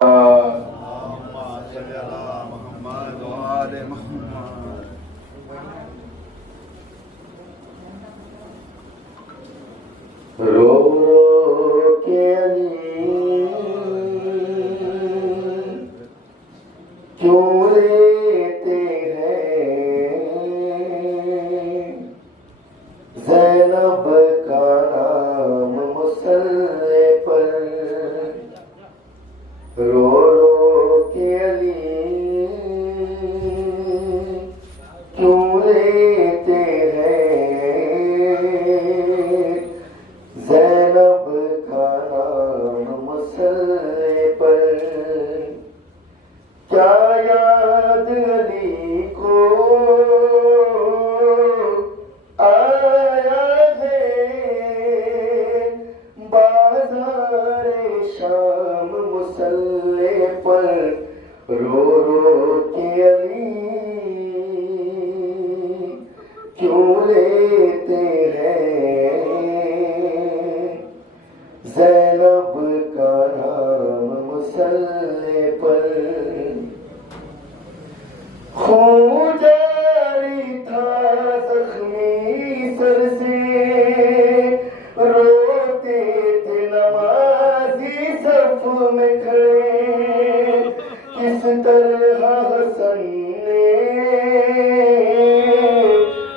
रो रो के क्यों लेते हैं ज़ैनब का नाम मुसल्ले पर। रो रो के क्यों लेते हैं ज़ैनब का नाम मुसल्ले पर। क्या याद अली को आया है बाज़ारे शाम मुसल्ले पर। रो रो के अली क्यों लेते हैं ज़ैनब का नाम मुसल्ले पर। खून जारी था जख्मी सर से रोते थे नमाज़ी सफ में खड़े। किस तरह हसन ने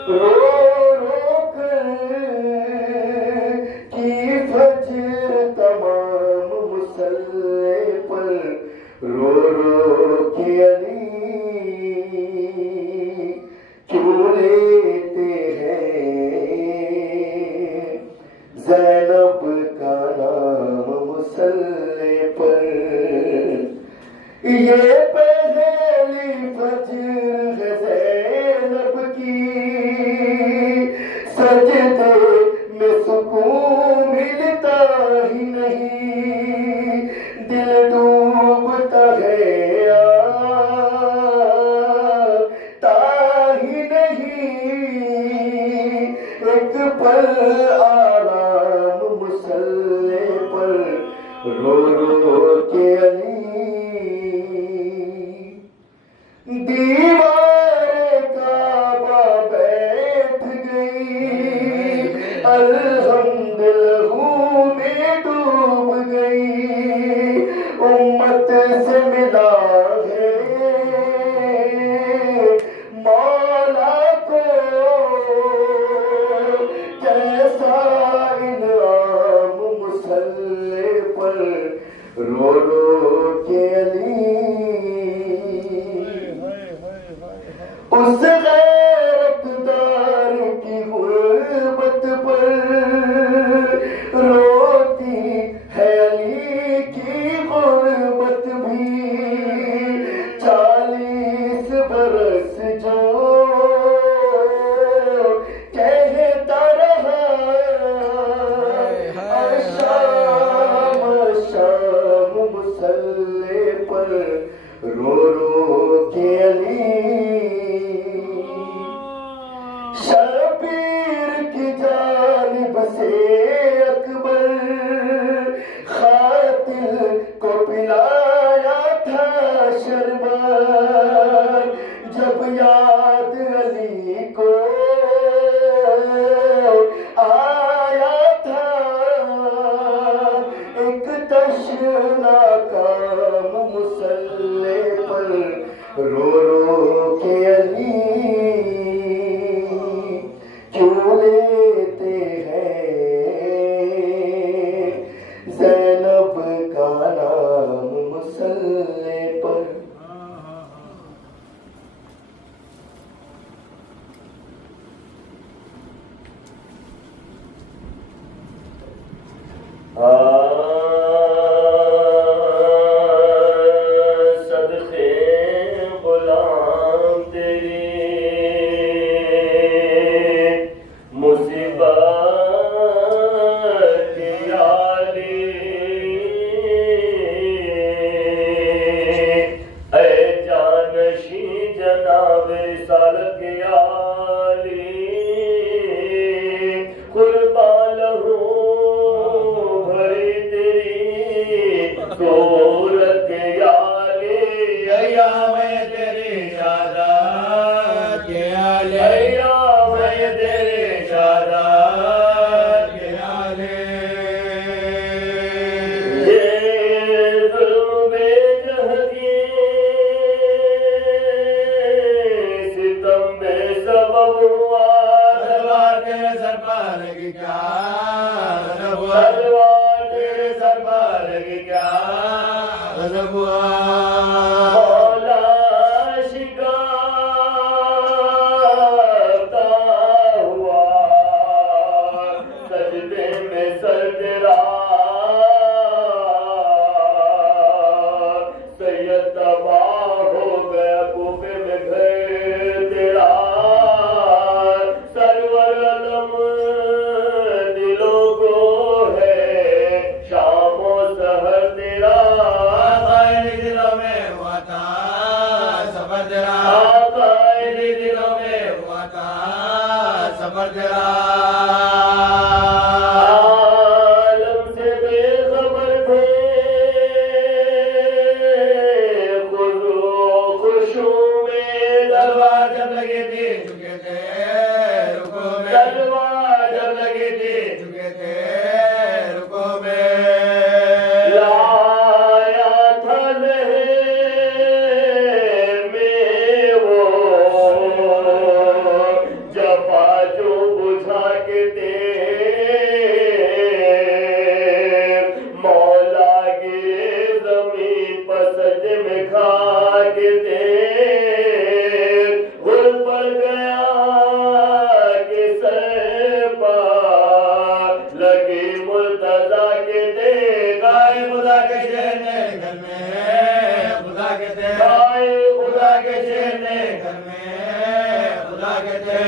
रो रो कर की फज्र तमाम मुसल्ले पर। रो रो के अली क्यों लेते हैं ज़ैनब का नाम मुसल्ले पर। ये पहली फज्र है ज़ैनब की सजदे में सुकून मिलता ही नहीं। दिल डूबता है एक पल आराम मुसल्ले पर। रो रो के अली दीवार काबा बैठ गई। अल्हम्दुलिल्लाह में डूब गई। उम्मत से मिला है मौला को कैसा इनाम मुसल्ले पर। रो रो के अली उस गैरतदार की गुर्बत पर रोती है अली की गुर्बत भी। 40 बरस जो कहता रहा शाम शाम मुसल्ले पर। रो रो के अली शबीर की जानिब से अकबर खातिल को पिलाया था शरबत। जब याद अली को आया था एक तशना काम मुसल्ले पर। गजब हुआ। मौला शिकता हुआ सजदे में सर तेरा, सैयद तबाह हो गया कूफे में घर तेरा, सरवर अलम दिलों को है शामो सहर तेरा, दिलों में हुआ था सफर तेरा, दिलों में हुआ था सफर तेरा। आलम से बेखबर थे खुशू में, तलवार जब लगी थी झुके थे रुको में, तलवार जब लगी थी झुके थे रुको में। लाया था ज़हर में वो जफा जो बुझा के दे, मौला गिरे ज़मीन पर सजदे में खा के दे, गुल पड़ गया कि सर पर लगी मुर्तज़ा के दे, गाय खुदा के शेर ने घर में खुदा के थे, गाय खुदा के शेर ने घर में खुदा के थे।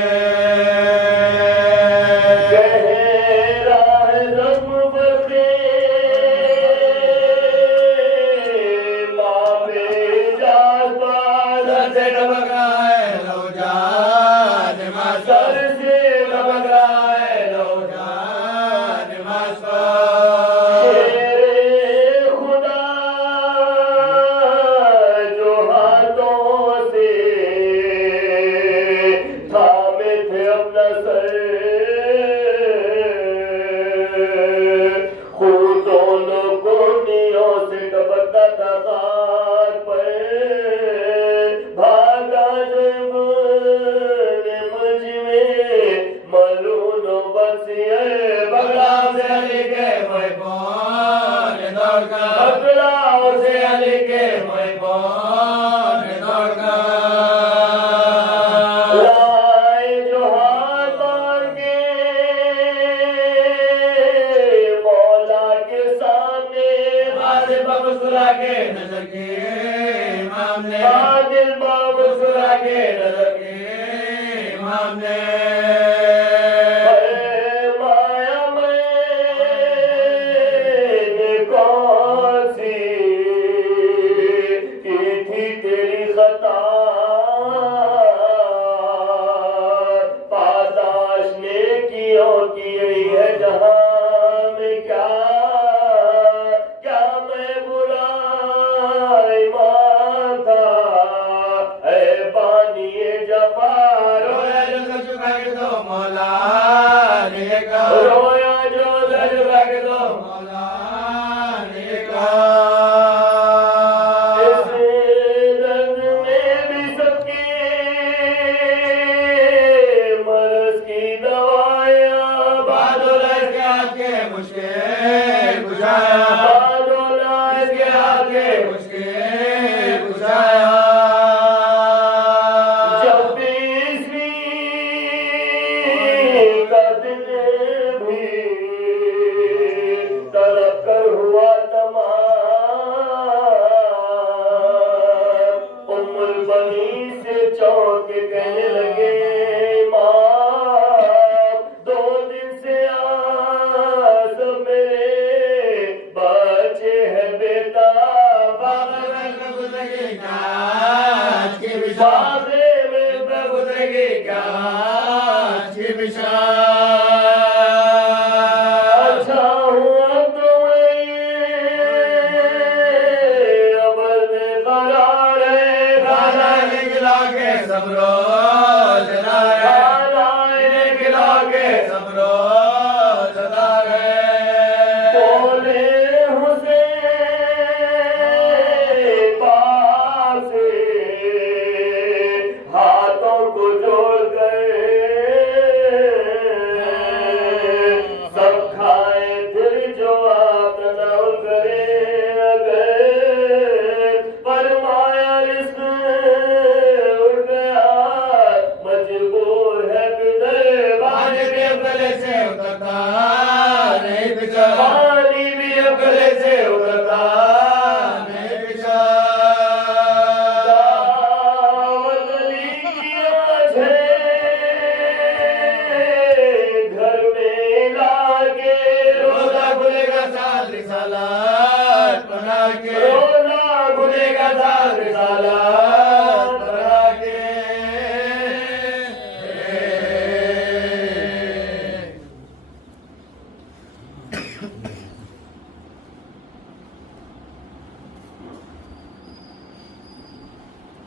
गहरा है ज़ख्म बरक़े मामे जाज़बाज़, सर से ढबक रहा है लौजान नमाज पर, सर से ढबक रहा है लौजान नमाज पर। शेरे खुदा जो हाथों से थामे थे अपना सर, खून दोनों कोनियों से टपकता था खाक पर, भागा जब ने मुझ में मलून बसिए, बगलाव से अली के मोई पौन दौड़कर, बगलाव से अली के मोई पौन दौड़कर। लाए जो हाथ मांगे मौला के सामने, आदिल बाबुसुरा के नजर के इमाम ने, आदिल बाबुसुरा के नजर के इमाम ने। माया मैंने कौन सी की थी तेरी खता, पादाश ने कियों की है जहां में, क्या क्या मैं बुरा ईमान था ऐ बानिए जफा, रोया जो सच भाग दो मौला ने कहा, रोया जो सच भाग दो मौला ने कहा। इस दर्द में भी सबके मर्ज़ की दवाइयाँ, बादल के हाथ के मुश्किल बुझाया, बादल इसके हाथ के मुश्किल बुझाया। जब भी ईस्वी का दिन भी तड़प कर हुआ तमाम, उम्मुल बनी से चौंक के कहने लगे इमाम, 2 दिन से आस मेरे बच्चे हैं बेटा, बाबे में गुजरेगी क्या आज की विशाल, बाबे में गुजरेगी क्या आज की विशाल। अच्छा हुआ तुम्हें अमल में करार है, खाना निकला के सब रोज सदा है, खाना निकला के सब रोज सदा है। बोले हुसैन पास से हाथों को जोड़कर सब खाए फिर जो आप नाम करे अगर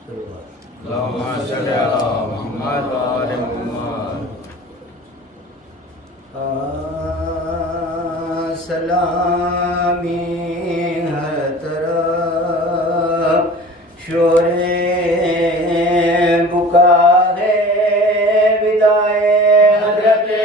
अल्लाहुम्मा सल्लि अला मुहम्मद व आलि मुहम्मद। सलामी हर तरफ शोरे बुका है विदाए हजरते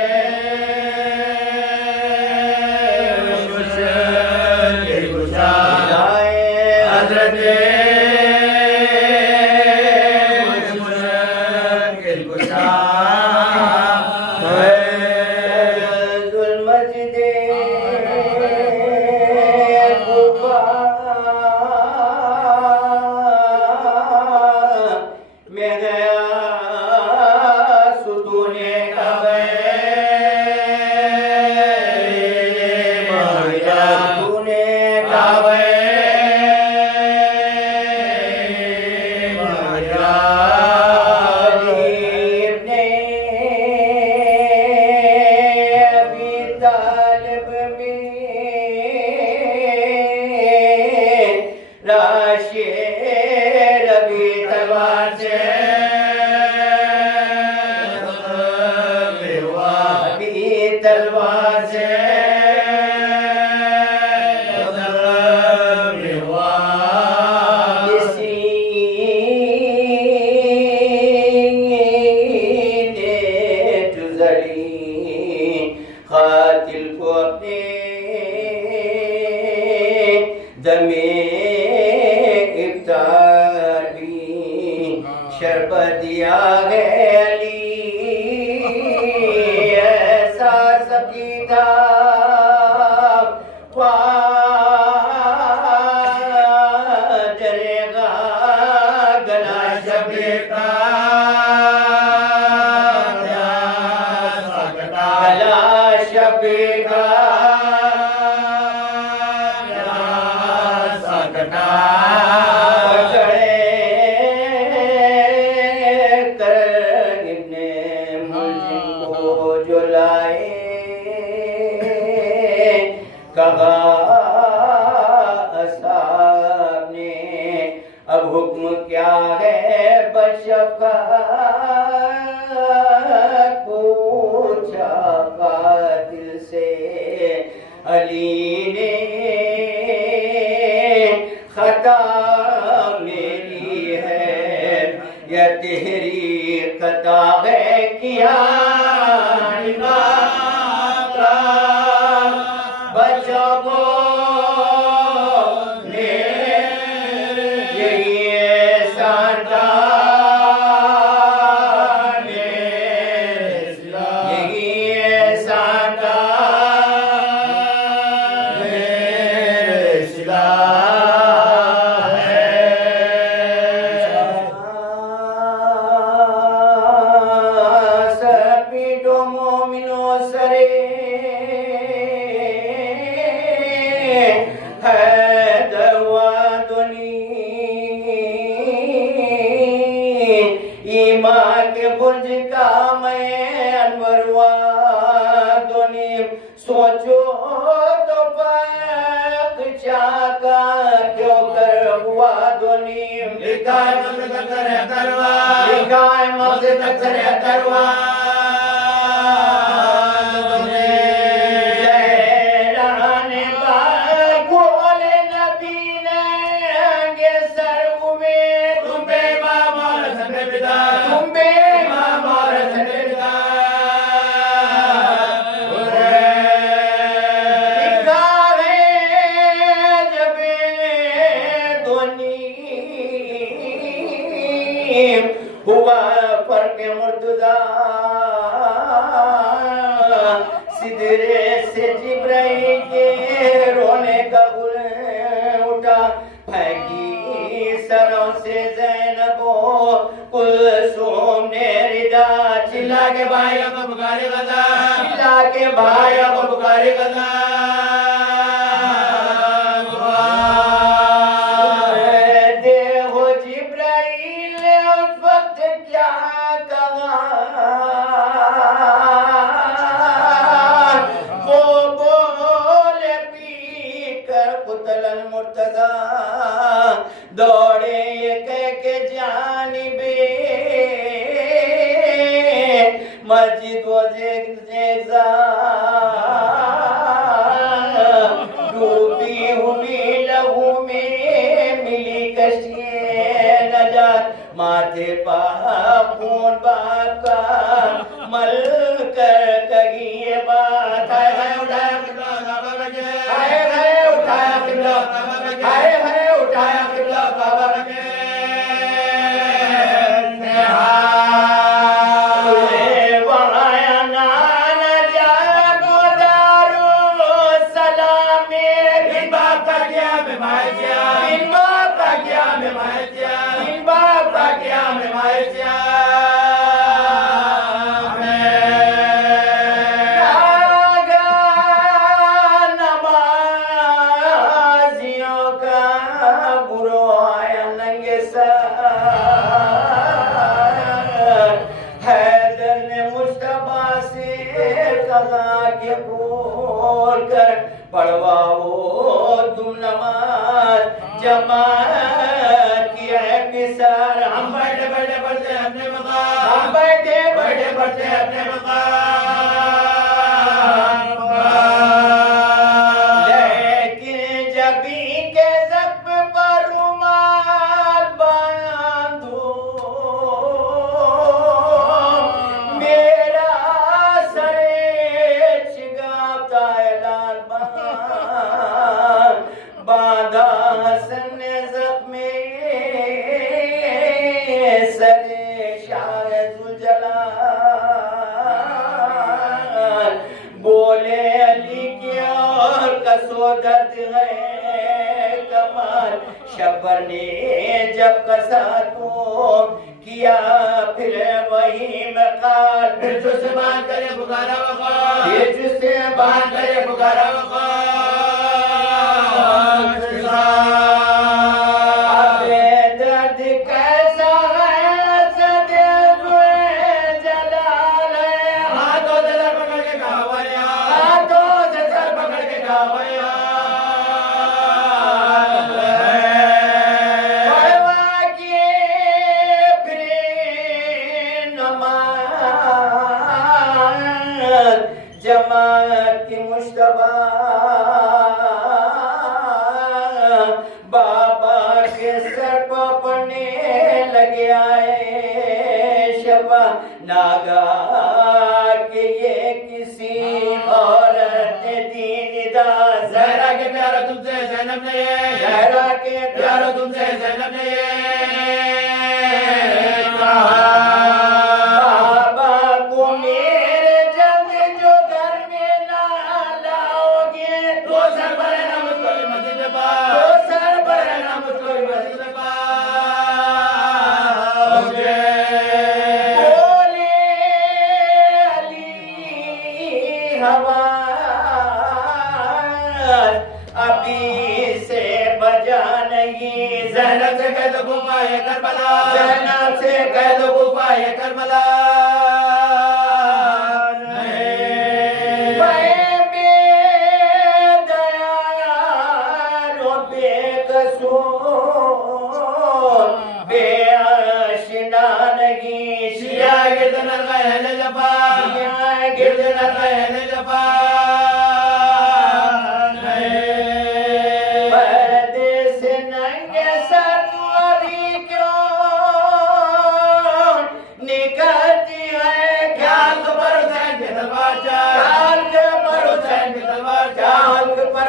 कातिल को अपने दमे इफ्तार भी शरबत दिया है अली ऐसा सकीदा डरेगा गला शबीका शबीका कहा असाब ने अब हुक्म क्या है बशफ़क़त पूछा कातिल से अली ने खता मेरी है या तेरी खता है किया बुर्ज का मैं अनवरवा दुनिया सोचो तो पक चाका क्यों कर हुआ दुनिया लिखा है मकसद कर करवा लिखा है मकसद कर करवा हुआ फर्क मुर्तजा सिदरे से जिब्राइल के रोने का गुल उठा भागी सरों से ज़ैनबो कुलसूम ने रिदा चिल्ला के भाइयों को पुकारे गदा चिल्ला के भाइयों को पुकारे गदा दौड़े ये कह के जान माथे पर खून बाप का मल कर कही ये बात है उठाया किबला बाबा बजे है उठाया किबला बाबा बजे है उठाया किबला बाबा बजे पढ़वाओ तुम नमाज जमात की है निसार हम बैठे बैठे पढ़ते अपने मकाम हम बैठे बैठे पढ़ते अपने मकाम लेकिन जबी के जख्म पर रुमाल बांधो मेरा सरे छिगाता है लाल बांधा हसन जख्मे सरे शाह जलाल बोले अली की और कसो दर्द है कमाल शब्बर ने जब कसा तो किया फिर वही मकाल फिर तुझसे बात करे पुकारा वकार फिर तुझसे बात करे पुकारा वकार जमात की मुश्तबा बाबा के सर पर पड़ने लगे आए शबा नागा के ये किसी औरत ने दी निदा जहरा के प्यारो तुमसे जैनब ने जहरा के प्यारो तुमसे जैनब ने अभी से बजा नहीं ज़ैनब से कह दो गुफा है करबला ज़ैनब से कह दो गुफा है करबला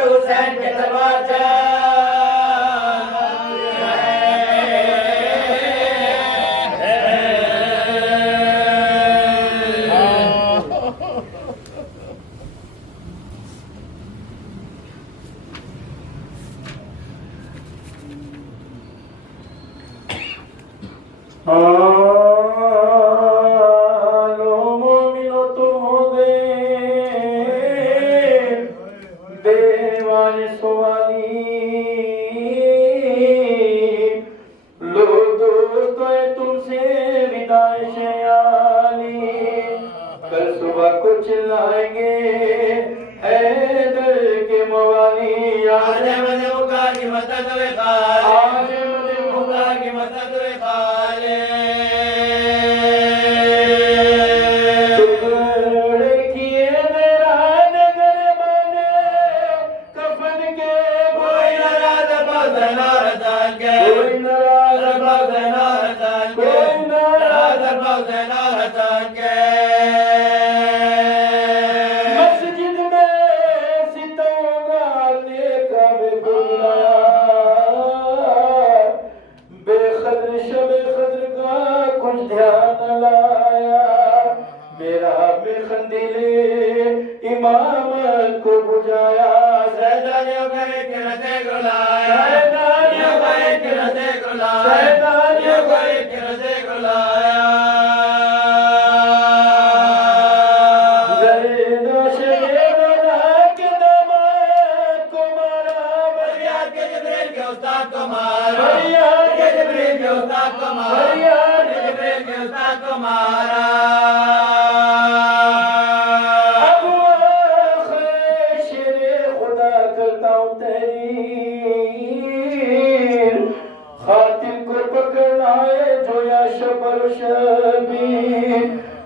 हुसैन के तलवार शैतान ये कोई कैसे बुलाया गर्दश ये बना के दमाए कुमारा फरियाद के जिब्रील के उस्ताद को मारा फरियाद के जिब्रील के उस्ताद को मारा फरियाद के जिब्रील के उस्ताद को मारा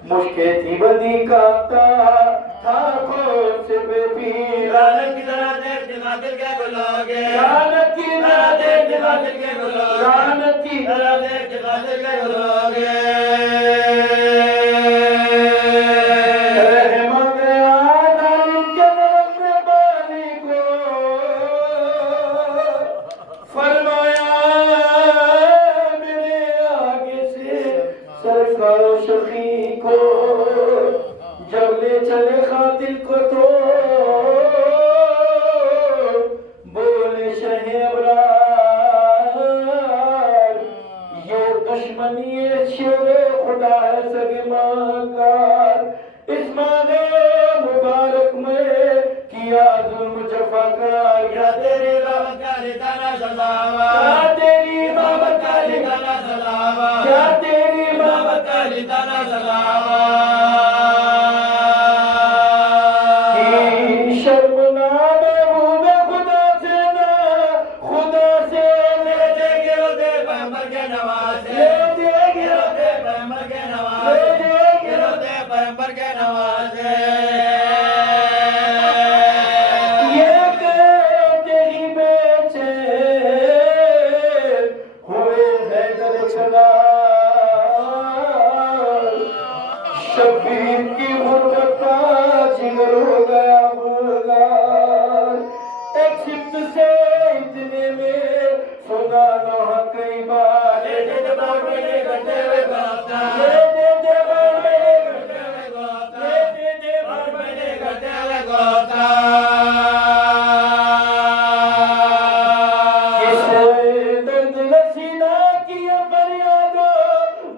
मुश्किल थी बदी काता था खोल से बेपीर लानत की तरह देख दिखा दिल के गुलोगे लानत की तरह देख दिखा दिल के गुलोगे लानत की तरह देख दिखा दिल के गुलोगे जब ले चले खातिल को तो बोले शहे अबरार ये दुश्मनी है शेर खुदा है सगे मकार इस माने मुबारक में किया जुल्म जफाकार या तेरी बाबत का लिदाना सलावा क्या तेरी बाबत का लिदाना सलावा क्या तेरी बाबत का लिदाना सलावा शबीर की गुर्बत का जिगर हो गया मुर्गार एक सिफ्त से इतने में सुना नौहा कई बार ले दे बार मेरे घटे हुए गाता ले दे बार मेरे घटे हुए गाता ले दे बार मेरे घटे हुए गाता किसे दर्द नसीना किया फरियादो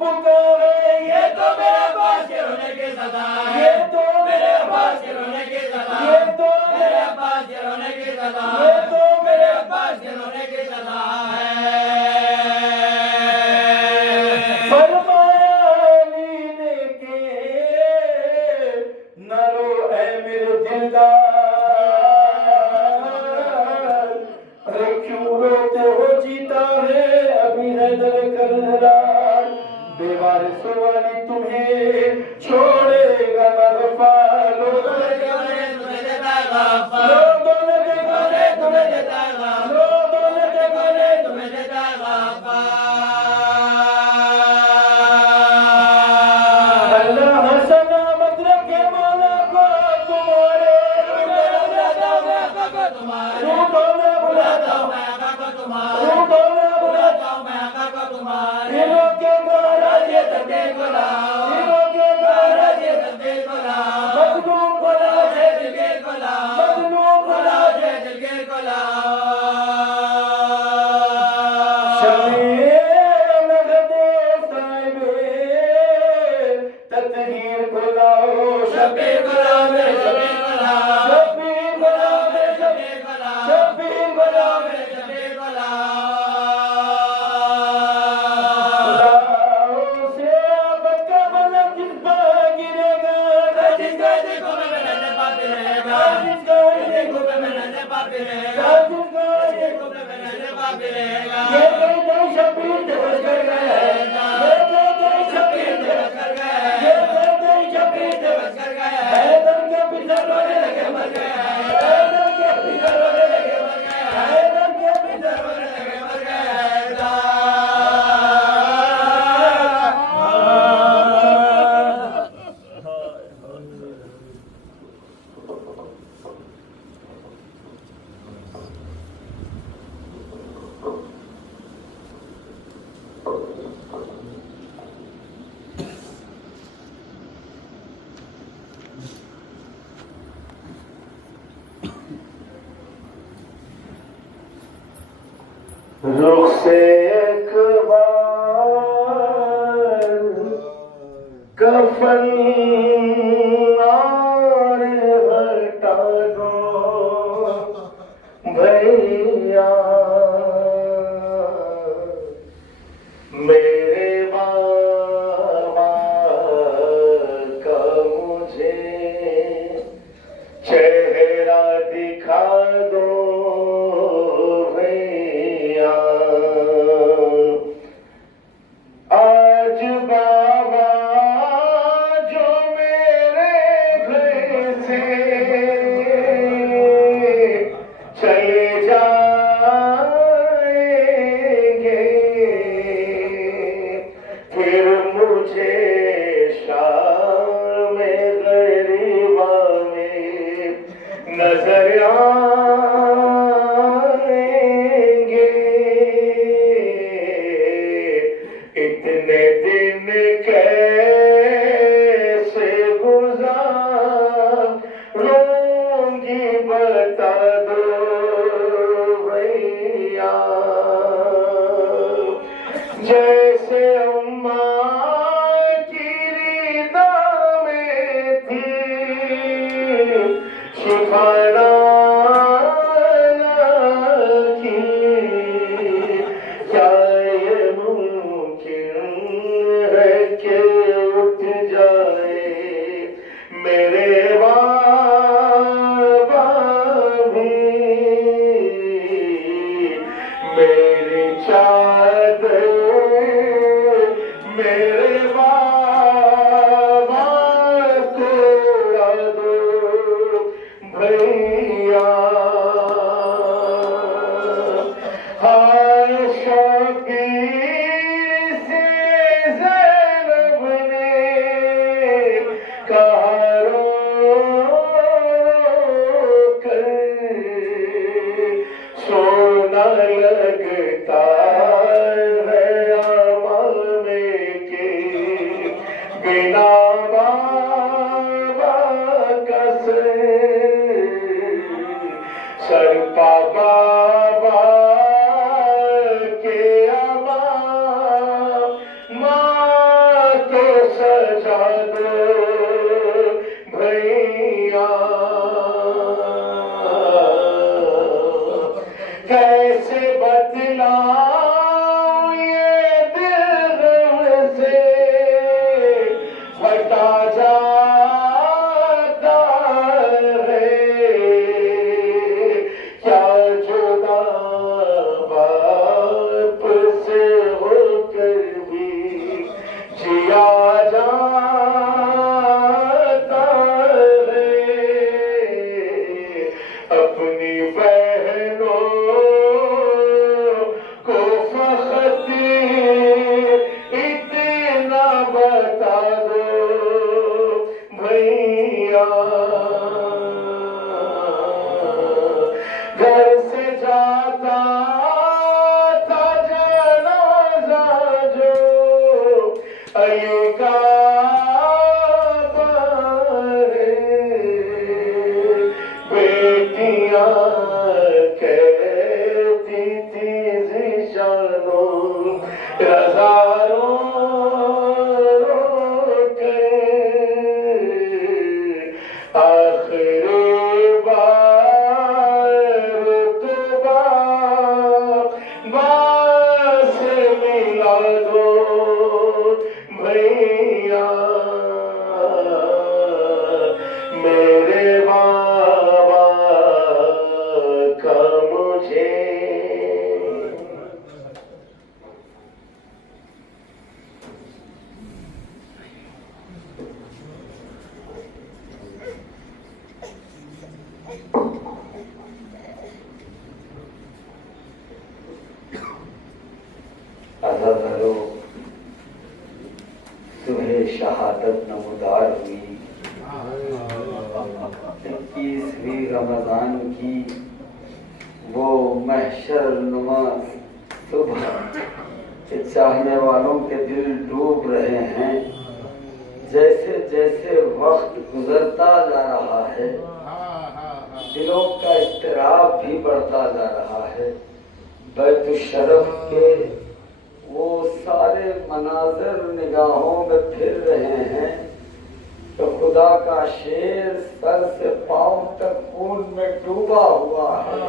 पुकारे ये तो मेरे पास के रोने की सदा है ये तो मेरे पास के रोने की सदा ये तो मेरे पास के रोने की सदा ये तो मेरे पास के रोने की सदा है फरमाया नीने के न रो ऐ मेरे दिलदार अरे क्यों रोते हो जीता है अभी हैदर कररार बेवारिस वाली तुम्हें छोड़ेगा न वफा लोगों ने तुम्हें देता गफा लोगों ने तुम्हें देता गफा लोगों ने तुम्हें देता गफा अल्लाह सलामत रखे मौला को तुम्हारे बुलाता हूं मैं आका को तुम्हारे बुलाता हूं मैं आका को तुम्हारे बुलाता हूं मैं आका को तुम्हारे दिलों के गौरव ये तकदीर को लाओ दिलों के गौरव ये तकदीर को लाओ मजलूम को लाओ जे दिलगीर को लाओ मजलूम को लाओ जे दिलगीर को लाओ शमे लगदे साहिबे तकदीर को लाओ शबीर को लाओ मेरे शबीर को लाओ शबीर को लाओ मेरे शबीर को लाओ शबीर को लाओ मेरे शबीर को लाओ ये कोई शबीर दिवस कर गया ये कोई शबीर दिवस कर गया ये कोई शबीर दिवस कर गया हैदर के पिता रोने लगे मर गया हैदर के पिता रोने लगे मर गया हैदर के पिता रोने लगे मर गया रुख से एक कफन और हटा दो भैया, मेरे बाबा का मुझे चेहरा दिखा दो भैया। आज बाबा जो मेरे घर से चले जाएंगे, फिर मुझे शाम गरीबा में नजर आएंगे। इतने दिन कैसे गुजारूंगी बता दो भैया। जैसे अम्मा की रिदा में थी शिफाना की, क्या ये मुमकिन है कि उठ जाए मेरे बाबा भी। मेरी चादर मेरे बाबा को उड़ा दो भैया। हाय शबीर से ज़ैनब ने कहा रो कर, सोना लगता है आमाने के बिना बाबा का सर पा बाबा के अमा माँ तो सजा दो भैया। कैसे बतलाऊं ये दिल से हटा जाता है, क्या जुदा बाप से होकर भी जिया जाता है। अपनी बहनों को फख्र इतना बता दो भैया। घर से जाता था जनाजा जो अली का बेटियां कहती थी ज़िशानो रज़ारों के आखिरी बार तो बाबा से मिला दो भैया। मेरे बाबा का मुझे अज़ाज़रो सुबह शहादत नमदार हुई 21वीं रमजान की वो महशर नुमा सुबह के चाहने वालों के दिल डूब रहे हैं। जैसे जैसे वक्त गुजरता जा रहा है दिलों का इज़्तिराब भी बढ़ता जा रहा है। बैतुल शरफ के वो सारे मनाज़र निगाहों में फिर रहे हैं तो खुदा का शेर सर से पांव तक खून में डूबा हुआ है।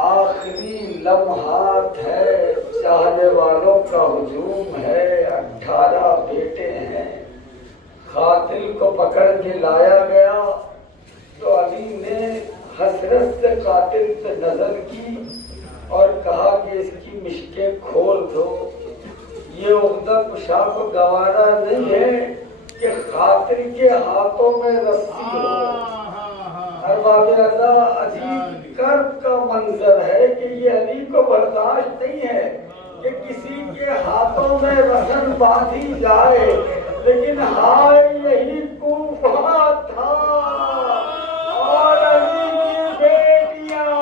आखिरी लम्हात है, चाहने वालों का हुजूम है। 18 बेटे हैं। कातिल को पकड़ के लाया गया तो अली ने हसरत से कातिल पे नजर की और कहा कि इसकी मिश्कें खोल दो। ये उम्दा कुशा को गवारा नहीं है कि कातिल के हाथों में रस्सी हो। अजीब कर्ब का मंजर है कि ये अली को बर्दाश्त नहीं है कि किसी के हाथों में रसन बांधी जाए। लेकिन हाय यही कूफा था और अली की बेटियां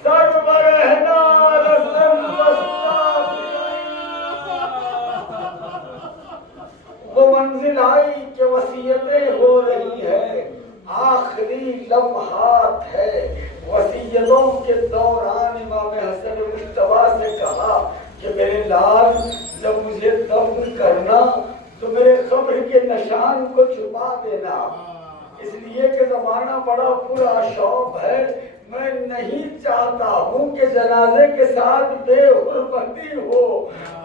सरबरहना रसन बस्ता। वो मंजिल आई कि वसीयतें हो रही है, आखिरी लम्हात है। वसीयतों के दौरान इमाम हसन मुश्तबा से कहा कि मेरे लाल, जब मुझे दफन करना तो मेरे कब्र के निशान को छुपा देना, इसलिए कि जमाना बड़ा पूरा शौक है। मैं नहीं चाहता हूँ कि जनाजे के साथ बेहुरमती हो।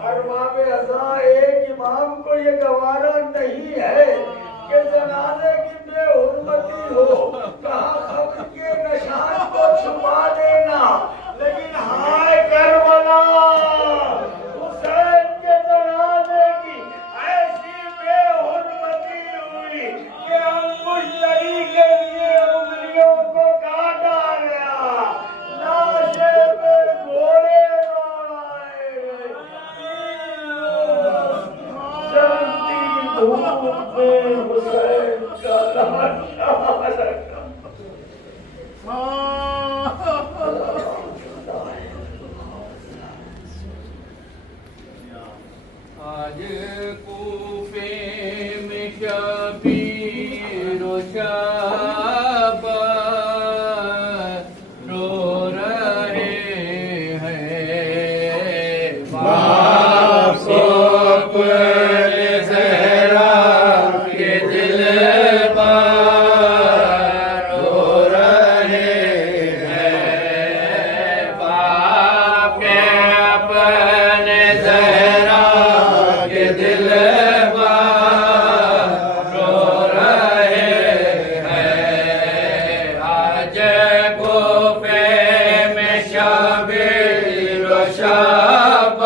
अरबाब अज़ा एक इमाम को ये गवारा नहीं है कि जनाजे की बेहुरमती हो। कहा कब्र के निशान को छुपा देना, लेकिन हाय करबला हुसैन के जनाजे की ऐसी बेहुरमती हुई कि अंगुश्तरी के लिए उंगलियों को काटा गया, लाशे पे घोड़े दौड़ाए गए। जलती धूप में हुसैन का लाशा आज कूफे में शबीर व शाब रो रहे हैं। बाप को अपने ज़हरा के दिल पर रो रहे हैं। बाप के अपने ज़हरा के दिल पर रो रहे हैं। आज कूफे में शबीर व शाब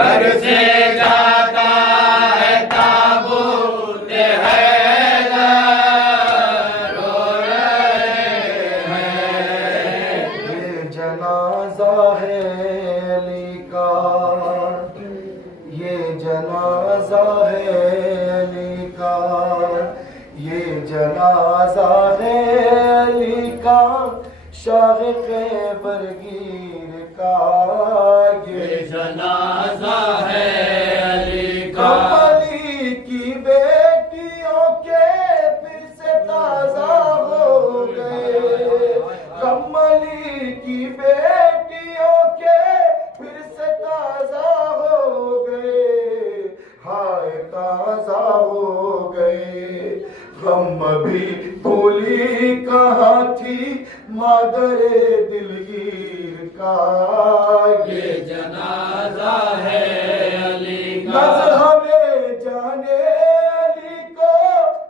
घर से जाता है ताबूत हैदर रो रहे हैं। ये जनाजा है अली का, ये जनाजा है अली का, ये जनाजा है अली का, शाह खैबरगीर का। ये जनाजा है अली का, अली की बेटियों के फिर से ताजा हो गए। कमली की बेटियों के फिर से ताजा हो गए। हाय ताजा हो गए। हम अभी भूली कहाँ थी मादरे दिलगीर का। ये जनाजा है अली का, मज़हबे जाने अली को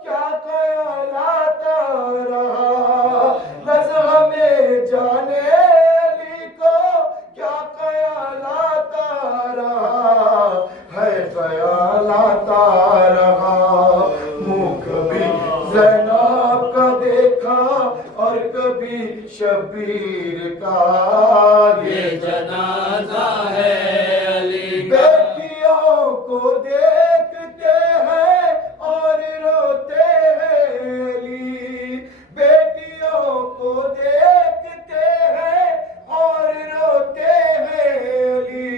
क्या ख्यालात रहा। मज़हबे जाने अली को क्या ख्यालात रहा है, ख्यालात रहा। मुँह कभी ज़ैनब का देखा और कभी शबीर का। ये जनाजा है अली का, बेटियों को देखते हैं और रोते हैं अली। बेटियों को देखते हैं और रोते हैं अली।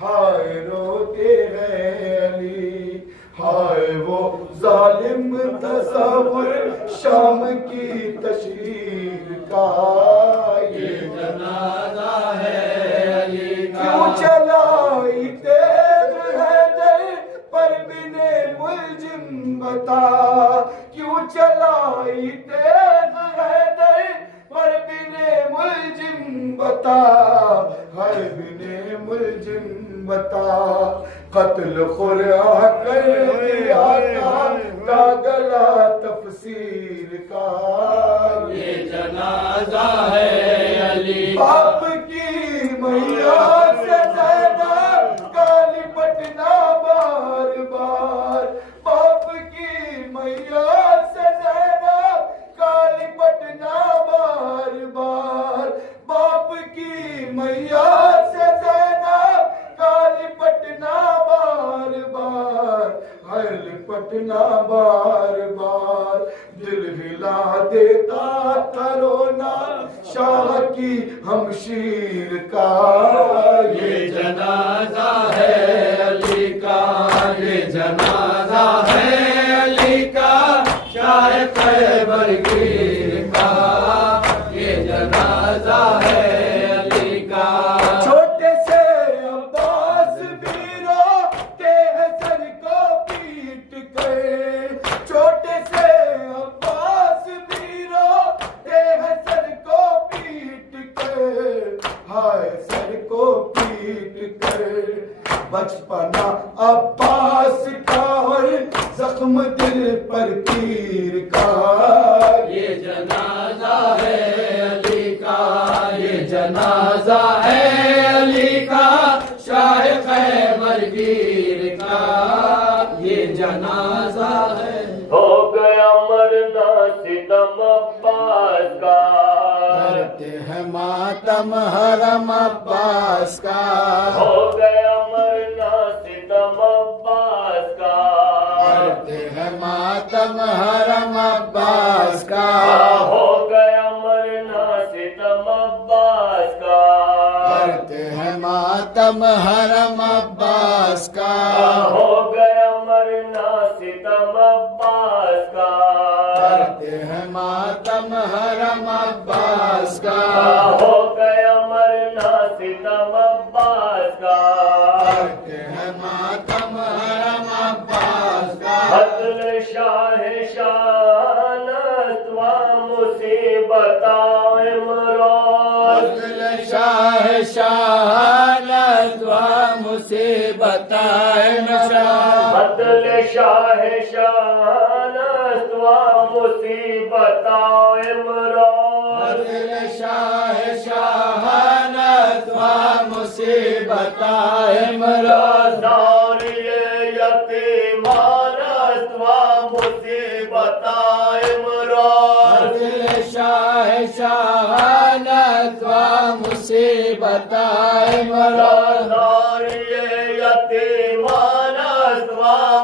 हाय रोते हैं अली। हाय वो जालिम तसव्वुर शाम की तशरीर का। ये जनाजा है अली का, क्यों चलाई तेज हैदर पर बिने मुलजिम बता। क्यों चलाई तेज हैदर पर बिने मुलजिम बता। हर बिने मुलजिम बता। कत्ल खुरा कर दिया था गला तफसीर का। ये जनाजा है अली का, बाप की मैया से ज्यादा काली पटना बार बार। बाप की मैया से ज्यादा काली पटना बार बार। बाप की मैया से ज्यादा काली पटना बार बार। हर पटना बार बार। दिल हिला देता था रोना शाह की हमशीर का। ये जनाजा है अली का, ये जनाजा है अली का, शाह खैबरगीर का। ये जनाजा है अली का, छोटे से अब्बास भी रोते हैं सर को पीट कर। छोटे से अब्बास भी रोते हैं सर को पीट कर। हाय सर को पीट कर। बचपना अब्बास का और जख्म दिल पर तीर का। ये जनाजा है अली का, ये जनाजा है अली का, शाह खैबरगीर का। ये जनाजा है। हो गया मरदा सितम अब्बास का, करते हैं मातम हरम अब्बास का। हो गया मरदा सितम अब्बास का, करते हैं मातम हरम अब्बास का। हो गया मरना सितम अब्बास का, करते हैं मातम हरम अब्बास का। हो गया मरना सितम अब्बास का, करते हैं मातम हरम अब्बास का। हो गया मरना सितम अब्बास का, करते हैं मातम हरम अब्बास का। अदल शाह शानत्वा मुसीबतां इमराज, अदल शाह शाहानत व मुसीबताए नशाद। अदल शाह शानत्वा मुसीबतां इमराज, अदल शाह शाहानत व मुसीबताए मुसीबताए मरोज दार ये यतीमानस्वा मुसीबताए मरोज दिल शाह शाहानत्वा मुसीबताए मरोज दार ये यतीमानस्वा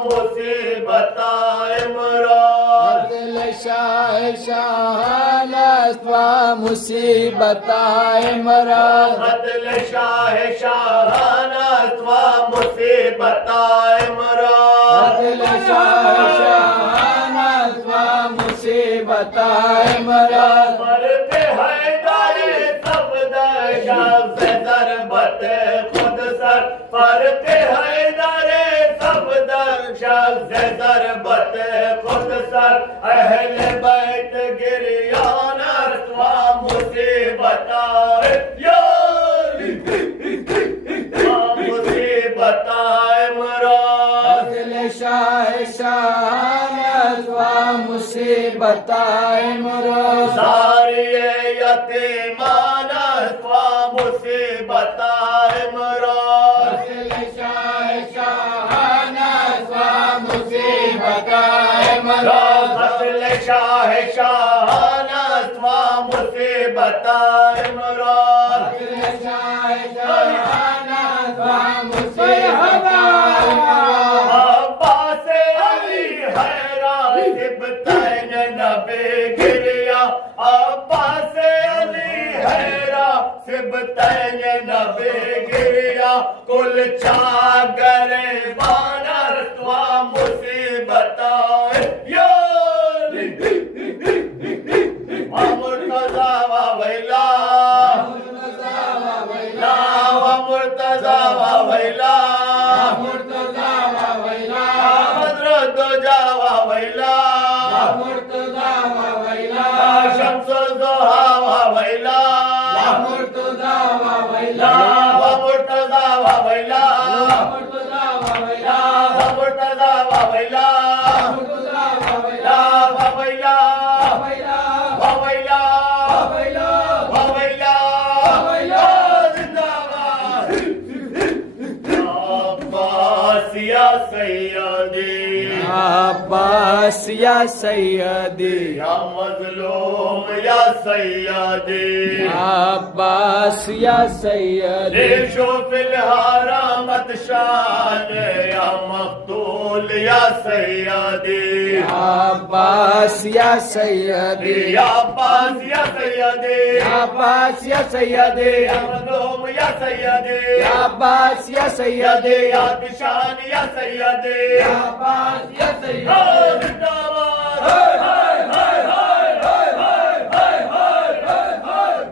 मुसीबताए मरोज दिल शाह शाहानत्वा मुसीबताए मरोज अदल शाह शाहानत्वा मुसीबताए मरोज दिल शाह शाहानत्वा मुसीबताए मरोज मरते हैदर सब दशा से दरबत खुद सर मरते हैदर सब दशा से दरबत खुद सर अहले बैत गिरियान स्वा मुसीबताए मुसीबताए मरोज दिल शाह शाहानत्वा मुसीबताए मरोज सारिये यतीमान स्वा मुसीबताए मरोज दिल शाह शाहानत्वा मुसीबताए मरोज असल शाह शाहान स्वा मुसीबताए मरोज दिल शाह शाहानत्वा मुसीबताए मरोज अब्बास अली हैरा सिबतैन नबी गिरिया अब्बास अली हैरा सिबतैन नबी गिरिया कुल चागर बानर स्वा मुसीबताए मुर्तजा वा वैला मुर्तजा वा वैला मुर्तजा वा वैला हजरत जावा वैला मुर्तजा वा वैला शम्सुल दोहा वा वैला मुर्तजा वा वैला मुर्तजा वा वैला मुर्तजा वा वैला मुर्तजा वा वैला मुर्तजा वा वैला वा वैला वैला वा वैला वैला वा वैला वैला जिंदाबाद अब्बास या सैयदी अब्बास या सैयदी या मजलूम या सैयदी अब्बास या सैयदी रेशो फिलहारामत शान या मकतूल या सैयदी अब्बास या सैयदी या अब्बास या सैयदी अब्बास या सैयदी या मजलूम या सैयदी अब्बास या सैयदी या दिशान या सैयदी अब्बास या सैयदी Oh!